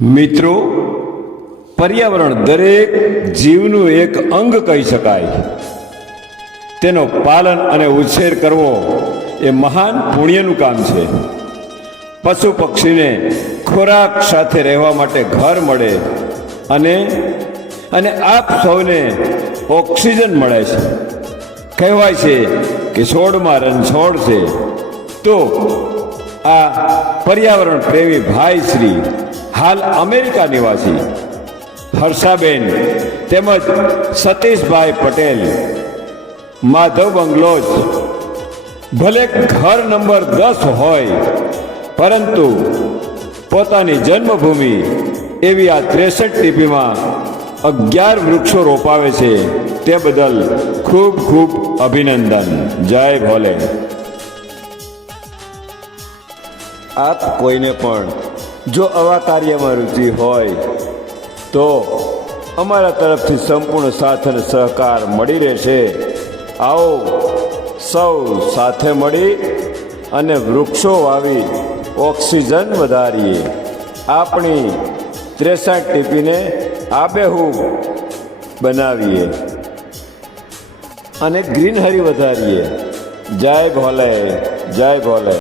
મિત્રો, પર્યાવરણ દરેક જીવનું એક અંગ કહી શકાય. તેનો પાલન અને ઉછેર કરવો એ મહાન પુણ્યનું કામ છે. પશુ પક્ષીને ખોરાક સાથે રહેવા માટે ઘર મળે અને આપ સૌને ઓક્સિજન મળે છે. કહેવાય છે કે છોડમાં રણછોડ છે. તો આ પર્યાવરણ પ્રેમી ભાઈ શ્રી હાલ અમેરિકા નિવાસી હર્ષાબેન તેમજ સતીશભાઈ પટેલ માધવ બંગલોજ ભલે ઘર નંબર 10 હોય, પરંતુ પોતાની જન્મભૂમિ એવી આ 63 ટીપીમાં 11 વૃક્ષો રોપાવે છે. તે બદલ ખૂબ ખૂબ અભિનંદન. જય ભોલે. આપ કોઈને પણ જો આવા કાર્યમાં રુચિ હોય તો અમારા તરફથી સંપૂર્ણ સાથ અને સહકાર મળી રહેશે. આવો સૌ સાથે મળી અને વૃક્ષો વાવી ઓક્સિજન વધારીએ. આપણી 63 ટીપીને આબેહૂબ બનાવીએ અને ગ્રીનહરી વધારીએ. જય ભોલે, જય ભોલે.